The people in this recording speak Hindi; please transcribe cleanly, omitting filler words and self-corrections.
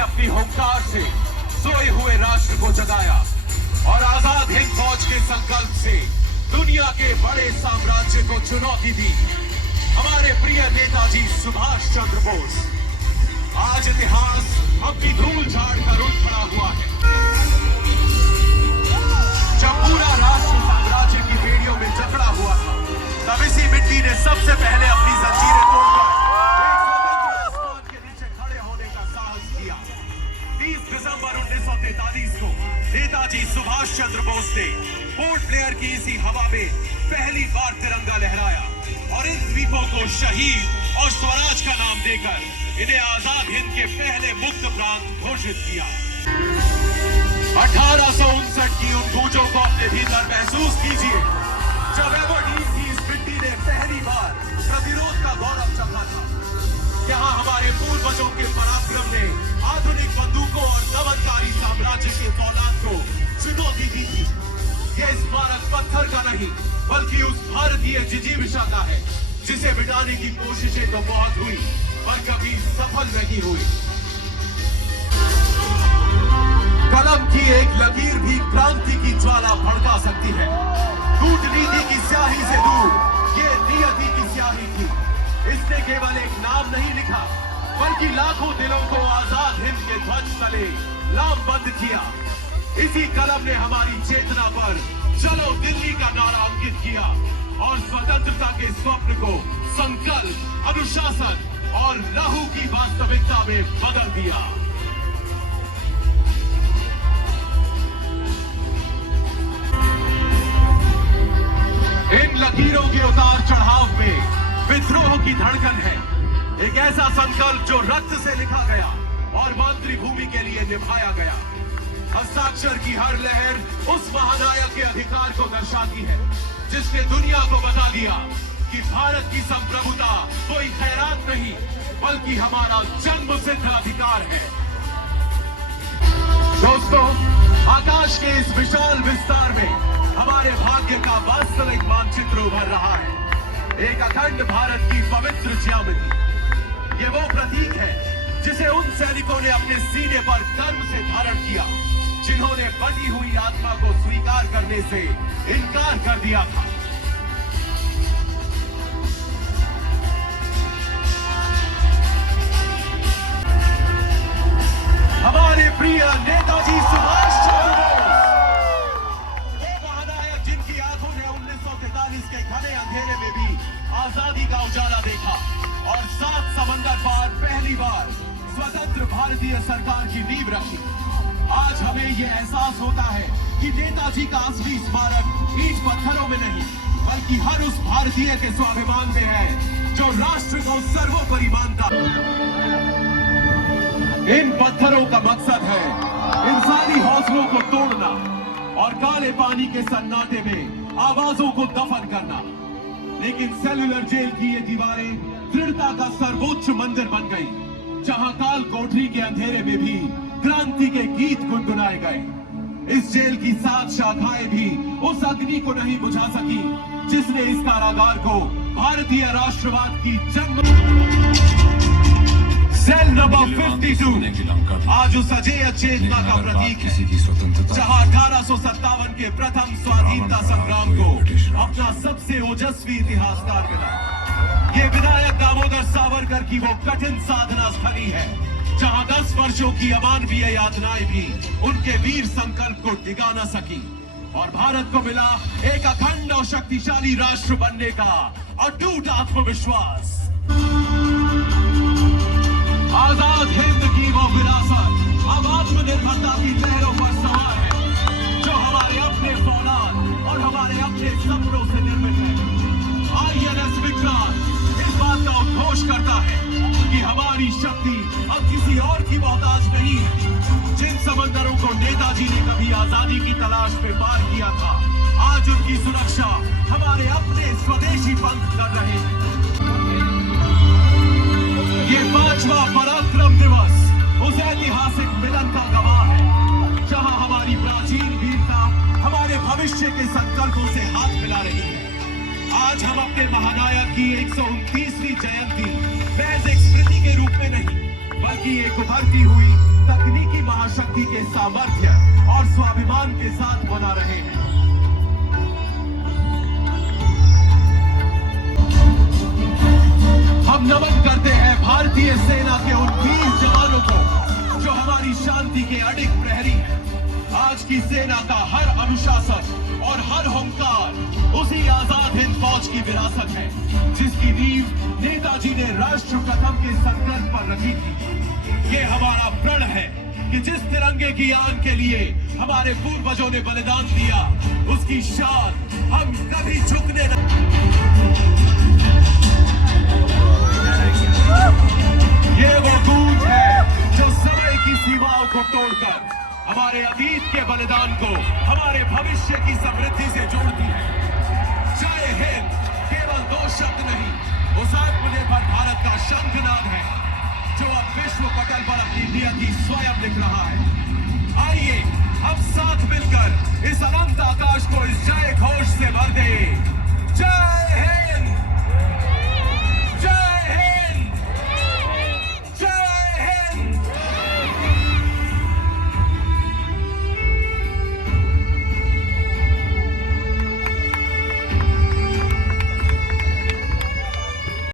अपनी हुंकार से सोए हुए राष्ट्र को जगाया और आजाद हिंद फौज के संकल्प से दुनिया के बड़े साम्राज्य को चुनौती दी। हमारे प्रिय नेताजी सुभाष चंद्र बोस। आज इतिहास अपनी धूल झाड़ कर उठ खड़ा हुआ है। जब पूरा राष्ट्र साम्राज्य की बेड़ियों में जकड़ा हुआ था, तब इसी मिट्टी ने सबसे पहले अपनी जंजीरें तोड़कर एक स्वतंत्र आसमान के नीचे खड़े होने का साहस किया। 30 दिसंबर 1943 को नेताजी सुभाष चंद्र बोस ने पोर्ट ब्लेयर की इसी हवा में पहली बार तिरंगा लहराया और इन द्वीपों को शहीद और स्वराज का नाम देकर इन्हें आजाद हिंद के पहले मुक्त प्रांत घोषित किया। 1859 की उन गूंजों को अपने भीतर महसूस कीजिए, जब एबरडीन की इस मिट्टी ने पहली बार प्रतिरोध का गौरव चखा था। यहाँ हमारे पूर्वजों के पराक्रम ने आधुनिक बंदूकों और दमनकारी साम्राज्य के फौलाद को चुनौती दी थी। ये स्मारक पत्थर का नहीं, बल्कि उस भारतीय जिजीविषा का है, जिसे मिटाने की कोशिशें तो बहुत हुई, पर कभी सफल नहीं हुई। कलम की एक लकीर भी क्रांति की ज्वाला भड़का सकती है। कूटनीति की स्याही से दूर ये नियति की स्याही थी। इसने केवल एक नाम नहीं लिखा, बल्कि लाखों दिलों को आजाद हिंद के ध्वज तले लामबंद किया। इसी कलम ने हमारी चेतना पर चलो दिल्ली का नारा अंकित किया और स्वतंत्रता के स्वप्न को संकल्प, अनुशासन और लहू की वास्तविकता में बदल दिया। इन लकीरों के उतार चढ़ाव में विद्रोह की धड़कन है, एक ऐसा संकल्प जो रक्त से लिखा गया और मातृभूमि के लिए निभाया गया। हस्ताक्षर की हर लहर उस महानायक के अधिकार को दर्शाती है, जिसने दुनिया को बता दिया कि भारत की संप्रभुता कोई खैरात नहीं, बल्कि हमारा जन्मसिद्ध अधिकार है। दोस्तों, आकाश के इस विशाल विस्तार में हमारे भाग्य का वास्तविक मानचित्र उभर रहा है। एक अखंड भारत की पवित्र ज्यामिति। ये वो प्रतीक है जिसे उन सैनिकों ने अपने सीने पर गर्व से धारण किया, जिन्होंने बटी हुई आत्मा को स्वीकार करने से इनकार कर दिया था। हमारे प्रिय नेताजी सुभाष चंद्र बोस, वो महानायक जिनकी आंखों ने 1943 के घने अंधेरे में भी आजादी का उजाला देखा और 7 समंदर पार पहली बार स्वतंत्र भारतीय सरकार की नींव रखी। आज हमें यह एहसास होता है कि नेताजी का असली स्मारक ईंट पत्थरों में नहीं, बल्कि हर उस भारतीय के स्वाभिमान में है जो राष्ट्र को सर्वोपरि मानता है। इन पत्थरों का मकसद है इंसानी हौसलों को तोड़ना और काले पानी के सन्नाटे में आवाजों को दफन करना। लेकिन सेल्युलर जेल की ये दीवारें दृढ़ता का सर्वोच्च मंदिर बन गई, जहां काल कोठरी के अंधेरे में भी क्रांति के गीत गुनगुनाए गए। इस जेल की 7 शाखाएं भी उस अग्नि को नहीं बुझा सकी, जिसने इस कारागार को भारतीय राष्ट्रवाद की जन्म। सेल नंबर 52 आज उस अजेय चेतना का प्रतीक है, जहां 1857 के प्रथम स्वाधीनता संग्राम को अपना सबसे ओजस्वी इतिहासकार मिला। ये विनायक दामोदर सावरकर की वो कठिन साधना स्थली है, जहां 10 वर्षों की अमानवीय यातनाएं भी उनके वीर संकल्प को डिगा न सकी और भारत को मिला एक अखंड और शक्तिशाली राष्ट्र बनने का अटूट आत्मविश्वास। आजाद हिंद की वो विरासत अब आत्मनिर्भरता की लहरों पर सवार है, जो हमारे अपने फौलाद और हमारे अपने सपनों से निर्मित है। INS विक्रांत इस बात का उद्घोष करता है कि हमारी शक्ति अब किसी और की मोहताज नहीं है। जिन समंदरों को नेताजी ने कभी आजादी की तलाश में पार किया था, आज उनकी सुरक्षा हमारे अपने स्वदेशी पंख कर रहे हैं। ये 5वां पराक्रम दिवस उस ऐतिहासिक मिलन का गवाह है, जहां हमारी प्राचीन वीरता हमारे भविष्य के संकल्पों से हाथ मिला रही है। आज हम अपने महानायक की 129वीं जयंती महज एक स्मृति के रूप में नहीं, बल्कि एक उभरती हुई तकनीकी महाशक्ति के सामर्थ्य और स्वाभिमान के साथ बना रहे हैं। हम नमन करते हैं भारतीय सेना के उन वीर जवानों को जो हमारी शांति के अडिग प्रहरी हैं। आज की सेना का हर अनुशासन और हर हुंकार उसी आजाद हिंद फौज की विरासत है जिसकी नींव नेताजी ने राष्ट्र प्रथम के संकल्प पर रखी थी। ये हमारा प्रण है कि जिस तिरंगे की आन के लिए हमारे पूर्वजों ने बलिदान दिया उसकी शान हम कभी झुकने नहीं। ये वो गूंज है जो समय की सीमाओं को तोड़कर हमारे अतीत के बलिदान को हमारे भविष्य की समृद्धि से जोड़ती है। जय हिंद केवल दो शब्द नहीं, उस आत्मनिर्भर भारत का शंखनाद है जो अब विश्व पटल पर अपनी नियति स्वयं लिख रहा है। आइए हम साथ मिलकर इस अनंत